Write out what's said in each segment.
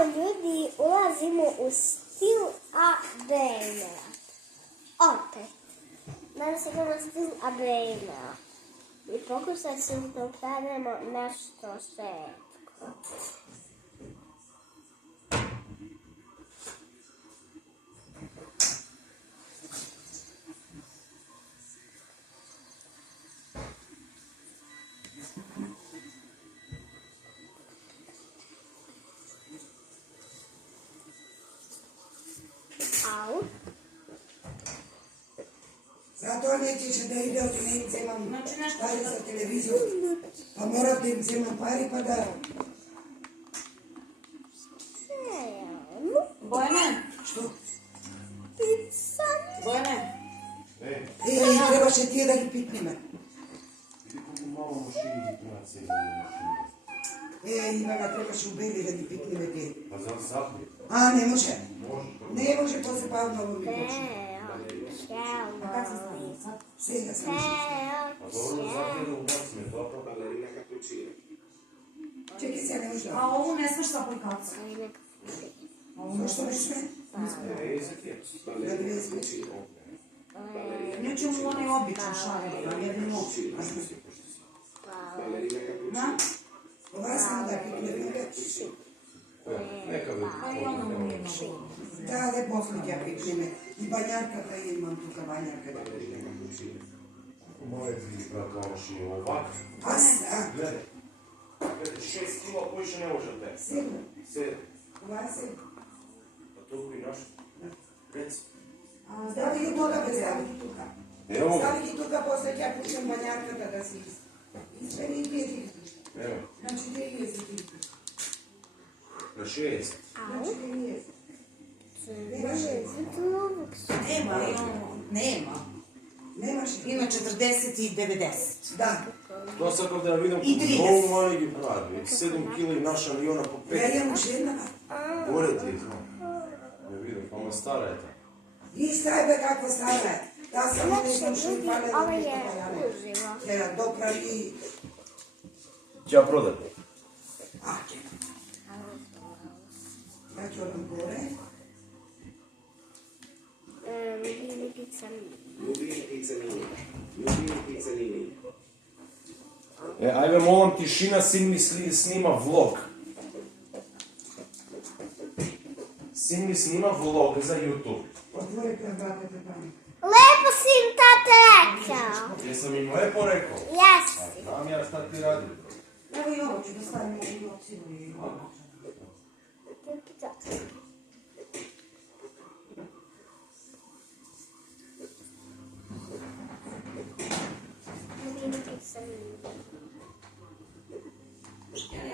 Evo ljudi, ulazimo u stil ABN. Opet. Danas imamo stil ABN. I pokušat ćemo da ukrademo nešto šetko. Au. Zato nećeš da ide od Nemce, imam pari za televizor, pa moram da im zemam pari pa da... Bojane? Što? Bojane? Trebaše ti da gi pitnime. Malo mašini treba se mašini. Ivana, trebaš u beli da gi pitnime ti. Pa za zapri. A, ne može. Može. Ne može, posle pavno ovo mi počne. Svega sam išla. Pa dobro, zapri da ubaci me, dobro. Ballerina cappuccino. Čekaj se, ne može da. A ovu ne smeš sa aplikaciju. Zašto ne sve? Ballerina cappuccino. Ne ćemo onaj običan šalje, ali jedin oči. Ballerina Na? cappuccino. Ova sam da pitnime. Neka bi. A i ono mu nije mnogo. Da, lepo oflike pitnime. I banjarka pa imam tuka banjarka da Ballerina cappuccino. Moje ti brata mašini ovak. A, Gledaj. Gledaj, 6 kilo koji še ne može te. 7. 7. Ova 7. Pa toliko i naš. Reci. Stavi gi tuka, bez stavi gi tuka. Evo ga. Stavi gi tuka, posle ja pušem banjarka da si isperi i gdje Evo. Znači, gdje je si ti? Na 6. Znači, gdje je? Nema, nema. Nemaš? Ima 40 i 90. Da. To sad ovdje vidim I 30. novu mali gi pravi. 7 kilo i naša i ona po 5. Ja imam još jedna. Gore ti je, znam. Ne vidim, pa ona stara je ta. I strajbe kako stara je. Da sam ne znam što mi pale Ovo da je mi uživo. ja dopravi. Ja prodam. A, čekaj. Ja ću odam gore. Mini pizza mini. Nubini pizzanini. Nubini pizzanini. Ajde, molim, tišina, sin mi snima vlog. Sin mi snima vlog za YouTube. Otvorite vrata te pamet. Lepo si im tata rekao. Jesam im lepo rekao. Jesi. Znam ja šta ti radi. Evo i ovo ću da stavim u ocinu i ovo. Mini pizza mini.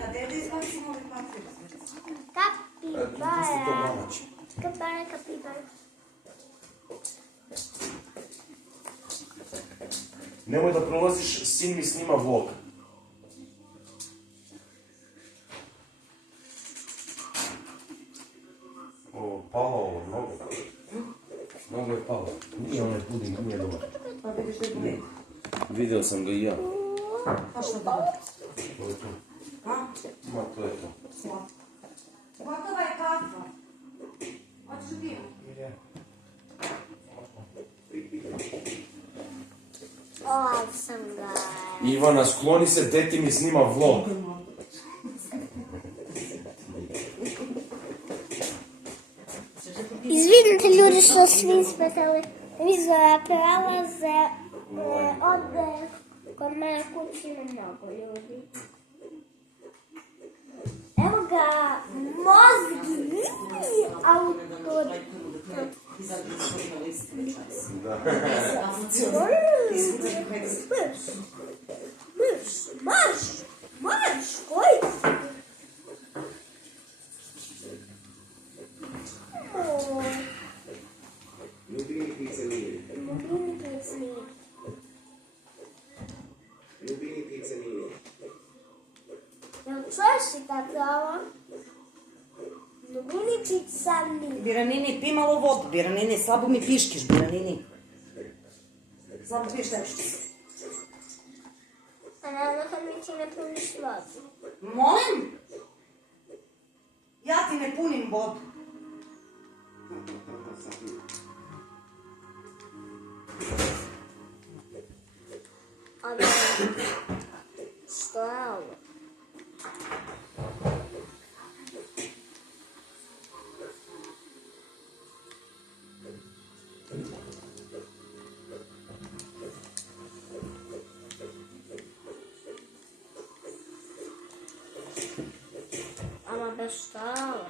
Ja, dede izbacimo ovaj papir. Kapibara. Kapibara, kapibara. Nemoj da prolaziš, sin mi snima vlog. O, palo ovo, mnogo. Mnogo je palo. Nije onaj puding, nije dobar. Pa vidiš da je bolje. Vidio sam ga i ja. Pa što da? To je to. A? Ma, to je to. Gotova je kafa. Hoćeš da pijem? Sam ga. Ivana, skloni se, deti mi snima vlog. Izvinite ljudi što svi spetali vizora prelaze ovdje kod mene kući ima mnogo ljudi. Evo ga, mozgi, auto. Marš, koji? Nubini pizzanini. Mini pizzanini. Nubini pizzanini. Jel čuješ li tako ovo? Mini pizzanini. Biranini, pi malo vodu, Biranini, slabo mi piškiš, Biranini. Slabo piješ nešto. A naravno kad mi ti ne puniš vodu. Molim? Ja ti ne не пуним воду. Што е ово? Ама бе што е ово?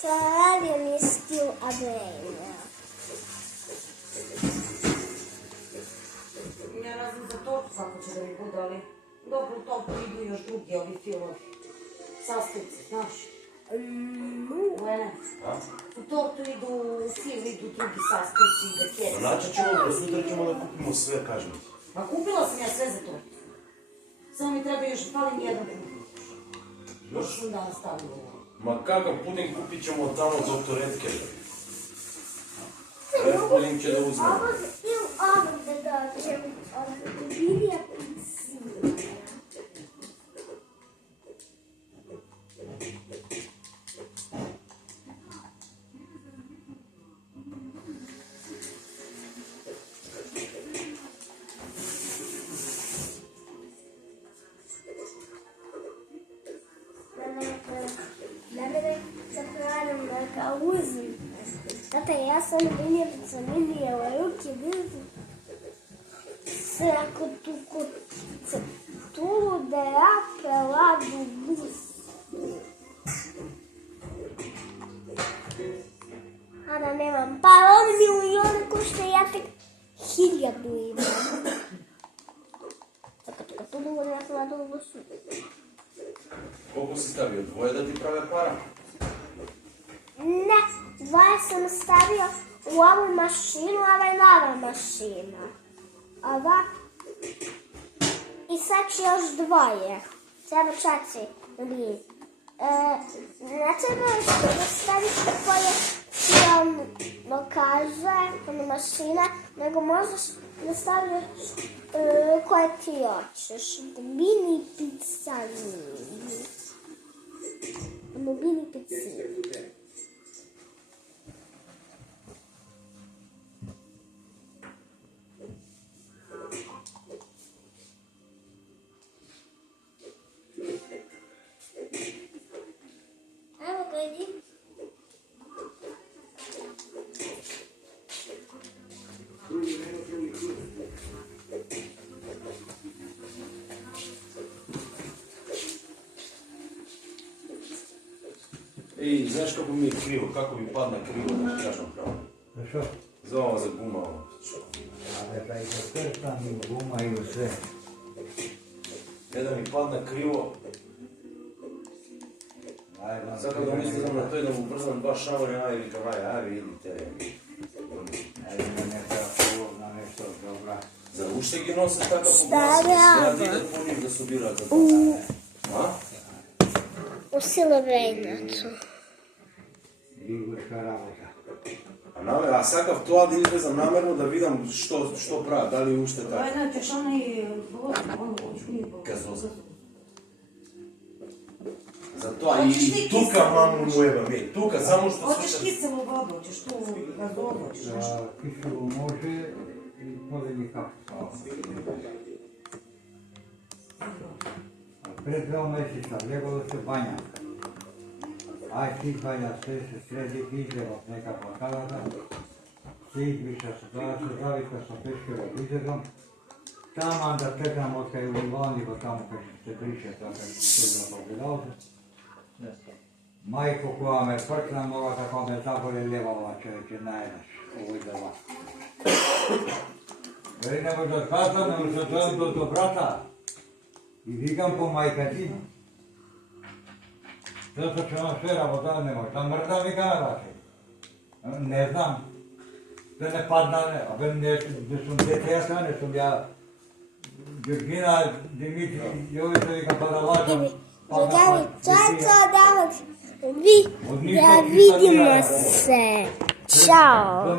Царали ми стил абрейна. Не знам за торту како ќе да ми буде, али добро торту иду još други ови филови. Састици, знаš? Лene, u tortu idu, fil idu drugi sastojci i dekerice. Znači ćemo, sutra ćemo da kupimo sve, kažem ti. Pa kupila sam ja sve za tortu. Samo mi treba još, fali mi jedan puding. Još sam danas stavila ovo. Ma kakav puding kupit ćemo tamo doktor Edker. Red puding će da uzmemo. Ovo ili ovo da dođem od Bilija Pizzina. Da mene zapravim neka uzim. Tata, ja sam zamijenila ruke, vidim se ako tu da ja preladu bus. A da nemam pa on miliona košta, ja tek 1000 imam. Tako tu dugo ja sam radila u busu. Koliko si stavio? Dvoje da ti prave para? Ne, 2 sam stavio u ovu mašinu, ova je nova mašina. Ova. I sad će još 2. Sada čaci mi. Ne treba da staviš koje filmno kaže, ono mašina, nego možeš da stavljaš koje ti hoćeš. Mini pizzani. Mini pizzani. Evo ga idi. Ej, znaš kako mi je krivo, kako mi padne krivo, da ti kažem pravo. Zašto? Za ovo za guma, ovo. Ale da i za prsta mi guma i u sve. Ne da mi padne krivo, sad kada mislim na to da mu brzam 2 šavore, aj vi kavaj, aj vi idite. Ajde me neka polovna nešto dobra. Za ušte gi nose takav po Šta glasu, rade? ja idem po njih da su birate. A? U Silobrejnacu. Ljubaška rabota. A sakav to da izvezam namerno da vidim što pravi, da li ušte To tako. je znači onaj ono učinje. Gazoza. Zato, a i tuka mamu mu jebam, tuka samo što Hoćeš slušam. kiselu vodu, hoćeš tu gazozu, hoćeš nešto. Za kiselu može i podeli kapu. Pred 2 mjeseca ljegalo se banja. Aj ti banja sve se sredi izljevo nekakva kalada. Svi više se zavika sa peškerom izljevom. Tamo da čekam od kaj u Livani, bo tamo kaj se briše, tako kaj se pogledao. Majko koja me prkna mora tako me zaboli ljevova čovječe, najednaš, ovo je dela. Veli ne možda zgazam, ne možda zovem do brata. I vikam po majkati. Zato će on sve rabota, ne može, tam mrda mi kanadači. Ne znam, da ne padna, ne sam dete, ja sam, ne sam ja, Georgina, Dimitri, i ovi se vikam pa da lažem. Drugari, čačo, davak, vi, da vidimo se. Ćao.